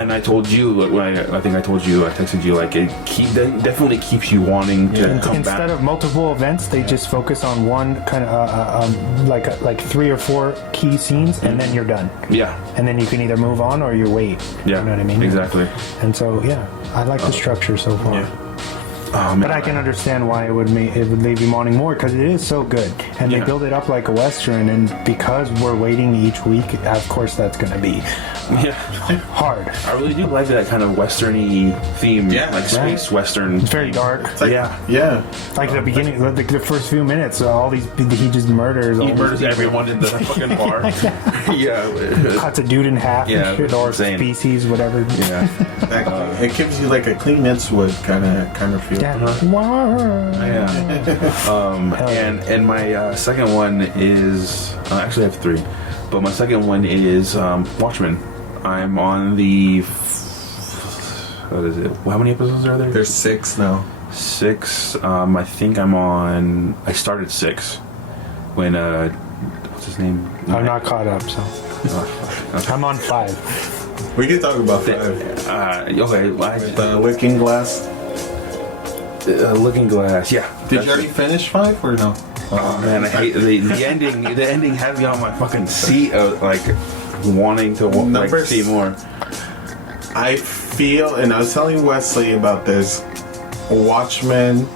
And I told you, when I think I told you, I texted you, like, that definitely keeps you wanting to come Instead back. of multiple events, they just focus on one kind of, like 3 or 4 key scenes, and then you're done. Yeah. And then you can either move on or you wait. Yeah. You know what I mean? Exactly. And so, yeah, I like the structure so far. Yeah. Oh, man. But I can understand why it would leave you wanting more, because it is so good, and they build it up like a western. And because we're waiting each week, of course that's going to be hard. I really do like that kind of western-y theme, like space western. It's very dark. It's like, yeah. Like the beginning, like the first few minutes, he just murders. He murders everyone in the fucking bar. Cuts a dude in half. Yeah, or insane. species, whatever. Yeah. Exactly. It gives you like a Clint Eastwood kind of feel. Yeah. And my second one is actually I have 3, but my second one is Watchmen. I'm on the what is it? How many episodes are there? There's 6 now. 6. I think I started 6 when what's his name? I'm not caught up, so I'm on 5. We can talk about 5. Okay. The Looking Glass. Looking Glass. Yeah. Did you already finish 5 or no? Oh man, I hate the ending. The ending had me on my fucking seat, like wanting to see more. I feel, and I was telling Wesley about this, Watchmen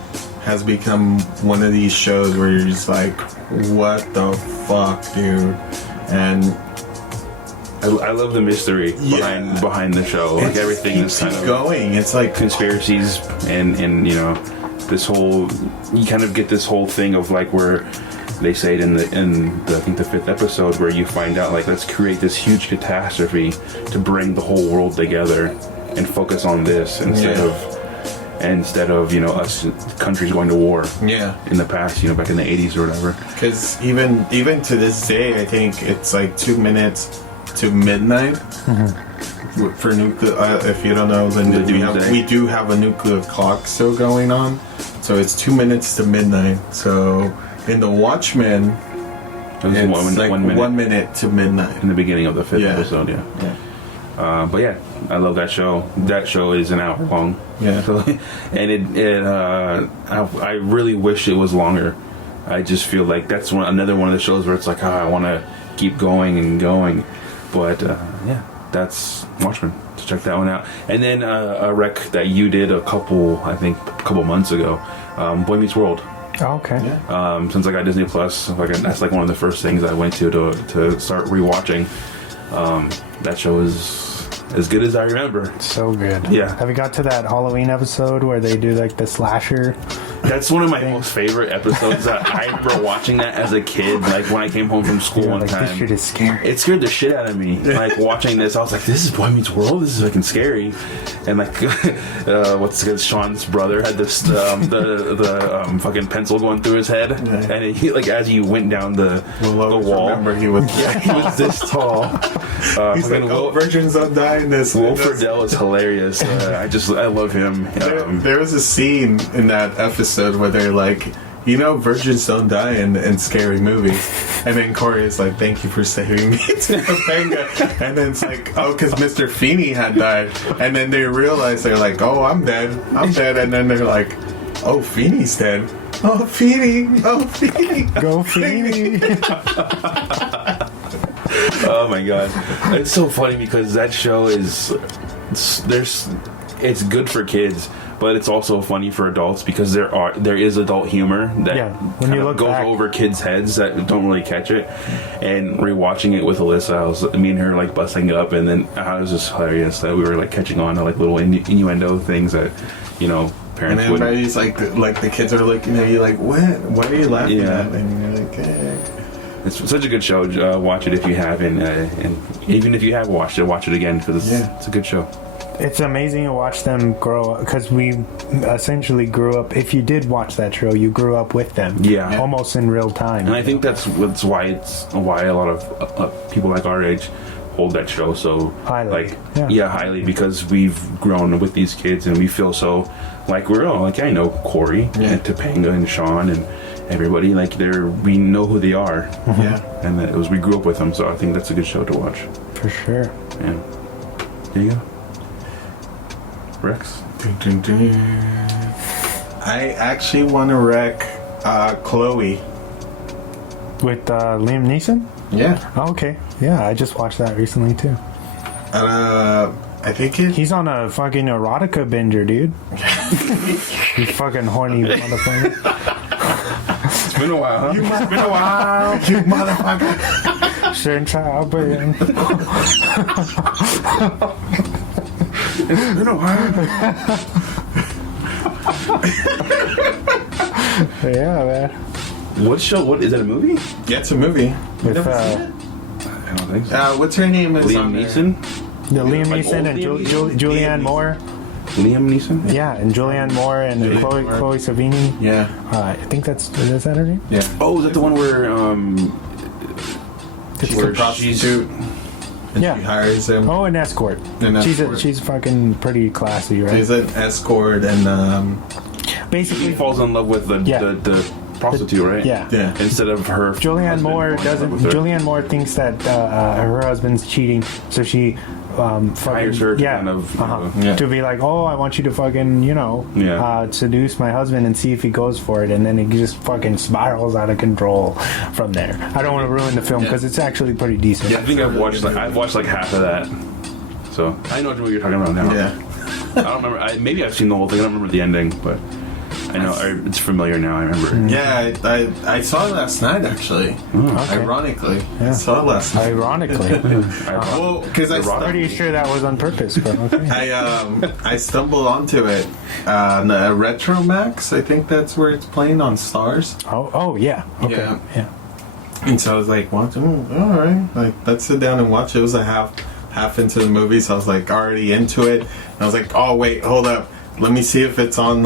has become one of these shows where you're just like, what the fuck, dude? And I love the mystery behind the show. Like everything is kind of going. It's like conspiracies and this whole, you kind of get this whole thing of like where they say it in the I think the 5th episode, where you find out like, let's create this huge catastrophe to bring the whole world together and focus on this instead of us countries going to war in the past, back in the 80s or whatever. Because even to this day, I think it's like 2 minutes to midnight for nuclear. If you don't know, then we do have a nuclear clock still going on, so it's 2 minutes to midnight. So in the Watchmen, it's like 1 minute to midnight in the beginning of the 5th episode. But yeah, I love that show. That show is an hour long. And I really wish it was longer. I just feel like that's another one of the shows where it's like, I want to keep going and going. But that's Watchmen. So check that one out. And then a rec that you did a couple months ago, Boy Meets World. Oh, okay. Since I got Disney Plus, that's like one of the first things I went to start rewatching. That show is as good as I remember. So good. Yeah. Have you got to that Halloween episode where they do like the slasher? That's one of my most favorite episodes. I remember watching that as a kid, like when I came home from school one time. This shit is scary. It scared the shit out of me. Like watching this, I was like, "This is Boy Meets World. This is fucking scary." And like, Sean's brother had this the fucking pencil going through his head, and he, like as he went down the wall, remember he was he was this tall. He's like, virgins don't die in this. Will Friedle is hilarious. I love him. There was a scene in that episode where they're like, virgins don't die in scary movies, and then Corey is like, thank you for saving me to Topanga, and then it's like, oh, because Mr. Feeney had died, and then they realize, they're like, oh, I'm dead, and then they're like, oh, Feeney's dead. Oh, Feeney. Go Feeney. Oh my god, it's so funny because that show it's good for kids, but it's also funny for adults because there is adult humor that when you look goes back over kids' heads that don't really catch it. And rewatching it with Alyssa, me and her like busting up, and then it was just hilarious that we were like catching on to like little innuendo things that parents. And everybody's like the kids are looking at you like, what are you laughing at? And you're like, It's such a good show. Watch it if you haven't, and even if you have watched it, watch it again because it's a good show. It's amazing to watch them grow up, because we essentially grew up. If you did watch that show, you grew up with them, almost in real time. And I think that's why a lot of people like our age hold that show so highly. Highly, because we've grown with these kids and we feel so like we're I know Corey and Topanga and Sean and everybody, like we know who they are, and that we grew up with them. So I think that's a good show to watch for sure. Yeah, there you go. Rex? I actually want to wreck Chloe. With Liam Neeson? Yeah. Oh, okay. Yeah, I just watched that recently too. I think He's on a fucking erotica binger, dude. You fucking horny motherfucker. It's been a while, huh? It's been a while, you motherfucker. Since I've been. It's been a while. Yeah, man. What show? What is that? A movie? Yeah, it's a movie. With I don't think so. What's her name? Is Liam on there? Neeson. Liam Like Neeson old and Liam Neeson? Julianne Moore. Liam Neeson. Yeah, and Julianne Moore and Chloe Savini. Yeah. I think is that her name? Yeah. Oh, is that the one where She's where a prostitute. And Yeah. she hires him. Oh, an escort. An escort. She's fucking pretty classy, right? She's an escort and he Basically, falls in love with the prostitute, right? yeah. yeah. Instead of her. Julianne husband Moore falling in love doesn't. with her. Julianne Moore thinks that her husband's cheating, so she Hires her to kind of, Yeah. to be like, oh, I want you to fucking seduce my husband and see if he goes for it, and then it just fucking spirals out of control from there. I don't want to ruin the film because it's actually pretty decent. Yeah, I think I've watched like half of that. So I know what movie you're talking about now. Yeah. I don't remember. Maybe I've seen the whole thing. I don't remember the ending, but I know it's familiar now. I remember. Yeah, I saw it last night actually. Okay. Ironically, I saw it last night. Ironically, Well, because pretty sure that was on purpose, but okay. I stumbled onto it on Retro Max. I think that's where it's playing on Stars. Oh yeah. Okay. Yeah. Yeah. And so I was like, all right, like let's sit down and watch it. It was a half into the movie, so I was like already into it. And I was like, oh wait, hold up. Let me see if it's on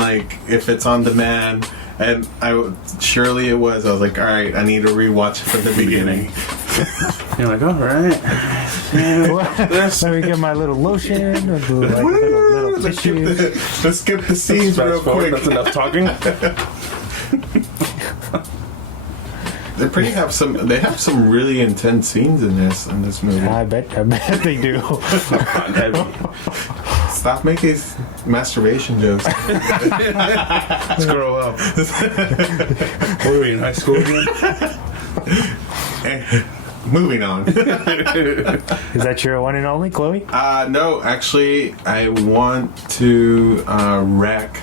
demand. And surely it was. I was like, all right, I need to rewatch it from the beginning. You're like, all right. Let me get my little lotion, or little Let's tissue. skip the scenes real quick. That's enough talking. They have some really intense scenes in this movie. I bet they do. Stop making masturbation jokes. Let's grow up. What were we in high school again? Moving on. Is that your one and only, Chloe? No, actually, I want to wreck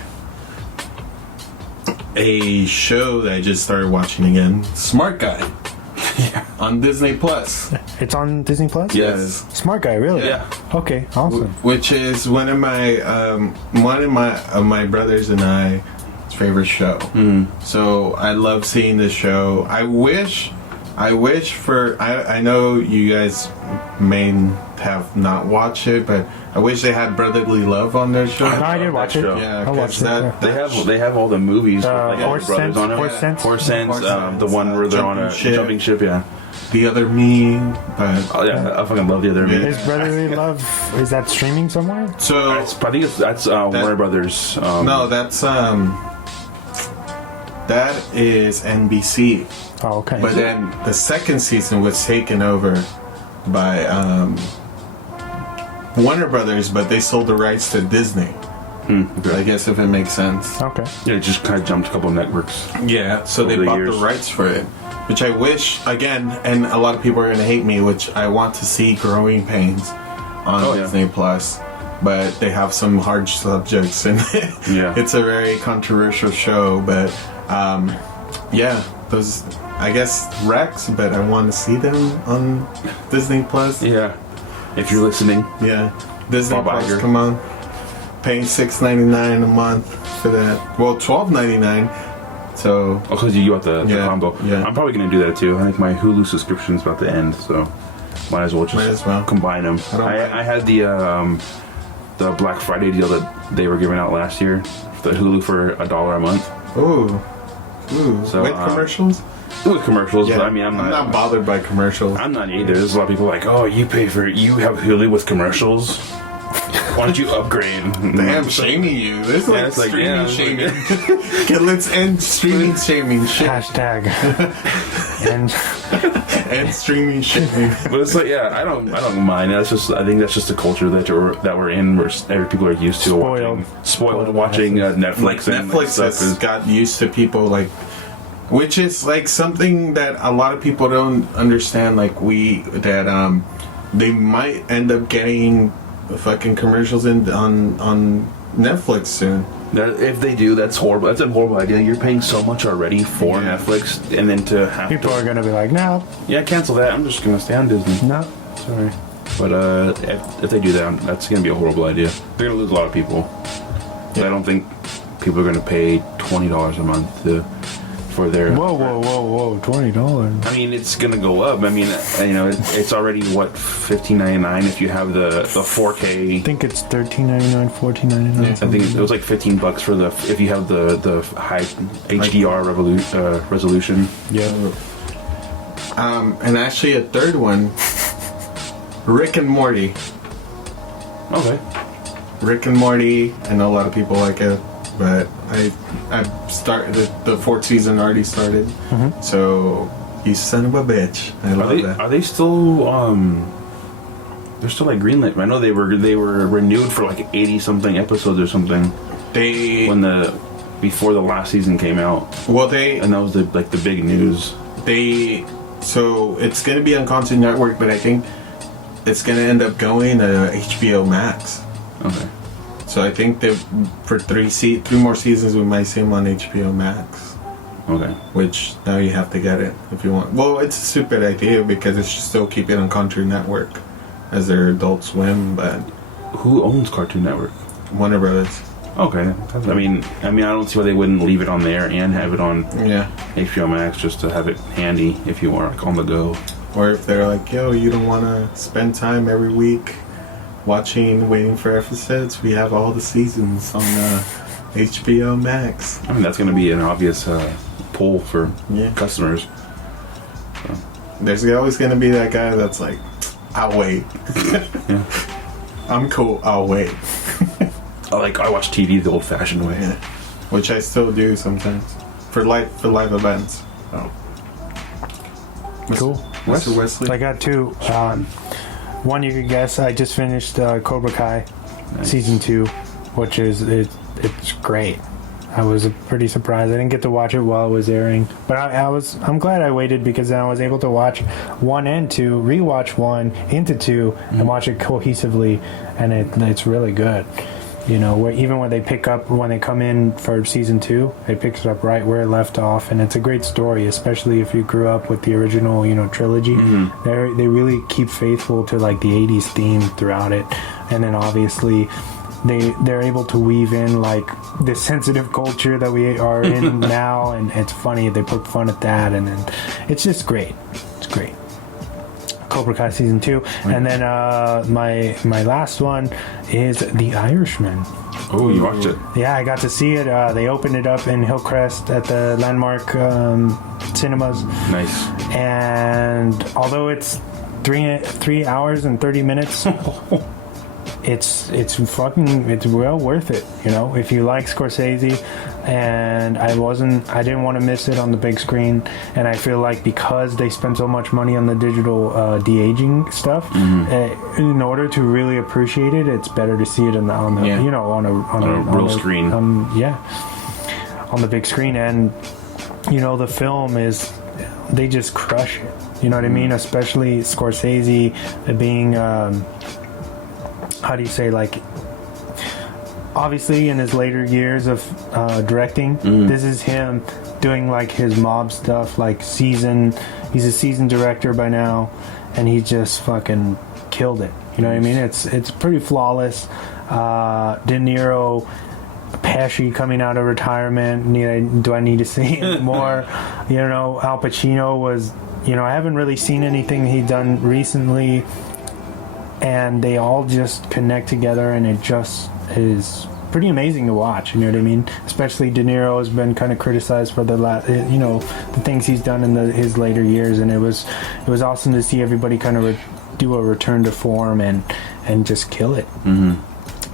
a show that I just started watching again. Smart Guy. Yeah. On Disney Plus. It's on Disney Plus. Yes. Smart Guy, really? Yeah. Okay, awesome. Which is one of my brothers and I's favorite show. So I love seeing this show. I wish I know you guys may have not watched it, but I wish they had Brotherly Love on their show. No, I did watch it. Yeah, I watched it. They have all the movies with like all the Horse brothers Sense, on it. Horse Sense. Horse Sense, Horse Sense, the one where they're on a jumping ship. Yeah. The Other Me, but Oh yeah, I fucking love the other movie. Is Brotherly Love, is that streaming somewhere? so I think that's Warner Brothers. no, that's that is NBC. Oh, okay. But then the second season was taken over by Warner Brothers, but they sold the rights to Disney. Okay. I guess if it makes sense. Okay. Yeah, it just kind of jumped a couple of networks. Yeah, so they Over the bought years. the rights for it, which I wish, again, and a lot of people are going to hate me, which I want to see Growing Pains on Disney Plus, but they have some hard subjects in it. Yeah. It's a very controversial show, but yeah, those, I guess, Rex, but I want to see them on Disney Plus. Yeah. If you're listening. Yeah, Disney Bob Plus, Iger. come on. Paying $6.99 a month for that. Well, $12.99. So Oh, because you got the combo. Yeah. I'm probably going to do that too. I think my Hulu subscription's about to end, so might as well just combine them. I had the Black Friday deal that they were giving out last year, the Hulu for $1 a month. Ooh. So, with commercials? With commercials, Yeah. but I mean, I'm not bothered by commercials. I'm not either. There's a lot of people like, oh, you have Hulu with commercials. Why don't you upgrade? Damn, shaming you. This is like it's like, streaming yeah. shaming. Okay, let's end streaming shaming. Shit. Hashtag. And End streaming shaming. But it's like, yeah, I don't mind. I think that's just the culture that we're in, where every people are used to spoiled watching Netflix. And Netflix stuff has got used to people like, which is like something that a lot of people don't understand. Like they might end up getting fucking commercials on Netflix soon. If they do, that's horrible. That's a horrible idea. You're paying so much already for Netflix, and then to have people are gonna be like, no, yeah, cancel that. I'm just gonna stay on Disney. no, sorry. But if they do that, that's gonna be a horrible idea. They're gonna lose a lot of people. I don't think people are gonna pay $20 a month for their. Whoa! $20. I mean, it's gonna go up. I mean, it's already what $15.99 if you have the 4K. I think it's $13.99, $14.99. I think it was like $15 for if you have the high HDR resolution. Yeah. And actually a third one, Rick and Morty. Okay. Rick and Morty. I know a lot of people like it, but I started the fourth season already started. Mm-hmm. So you son of a bitch. I love that. Are they still? They're still like greenlit. I know they were renewed for like 80 something episodes or something. Before the last season came out. Well, and that was the big news. So it's gonna be on Cartoon Network, but I think it's gonna end up going to HBO Max. Okay. So I think that for three more seasons we might see them on HBO Max. Okay. Which now you have to get it if you want. Well, it's a stupid idea because it should still keep it on Cartoon Network as their Adult Swim, but who owns Cartoon Network? Warner Brothers. Okay. I mean, I don't see why they wouldn't leave it on there and have it on HBO Max just to have it handy if you are like on the go. Or if they're like, yo, you don't want to spend time every week waiting for episodes, we have all the seasons on HBO Max. I mean, that's going to be an obvious pull for customers. So. There's always going to be that guy that's like, I'll wait. Yeah. I'm cool, I'll wait. I watch TV the old-fashioned way. Yeah. Which I still do sometimes. For live events. Oh. Cool. Mr. Wesley? I got two. One you could guess. I just finished Cobra Kai season 2, which is it's great. I was pretty surprised. I didn't get to watch it while it was airing, but I'm glad I waited because then I was able to watch 1 and 2, rewatch 1 into 2, and watch it cohesively, and it's really good. You know, when they come in for season 2, it picks it up right where it left off, and it's a great story, especially if you grew up with the original, trilogy. Mm-hmm. They really keep faithful to like the 80s theme throughout it, and then obviously they're able to weave in like this sensitive culture that we are in now, and it's funny. They poke fun at that, and then it's just great. It's great. Cobra Kai season 2, and then my last one is The Irishman. Oh, you watched it? Yeah, I got to see it. They opened it up in Hillcrest at the Landmark Cinemas. Nice. And although it's 3 hours and 30 minutes, it's well worth it. If you like Scorsese, and I didn't want to miss it on the big screen, and I feel like because they spend so much money on the digital de-aging stuff, in order to really appreciate it, it's better to see it on a real screen. On the big screen, and the film they just crush it. You know what I mean? Especially Scorsese being how do you say, like, obviously in his later years of directing, this is him doing like his mob stuff, like he's a seasoned director by now, and he just fucking killed it. You know what I mean? It's pretty flawless. De Niro, Pesci coming out of retirement. Do I need to say it more? Al Pacino was, I haven't really seen anything he's done recently, and they all just connect together, and it just is pretty amazing to watch. You know what I mean? Especially De Niro has been kind of criticized for the things he's done in his later years, and it was awesome to see everybody kind of do a return to form and just kill it.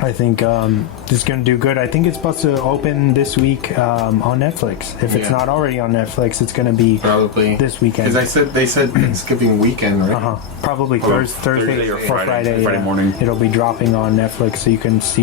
I think it's going to do good. I think it's supposed to open this week on Netflix. If it's not already on Netflix, it's going to be probably this weekend. Because they said Thanksgiving weekend, right? Probably Thursday or Friday morning. It'll be dropping on Netflix, so you can see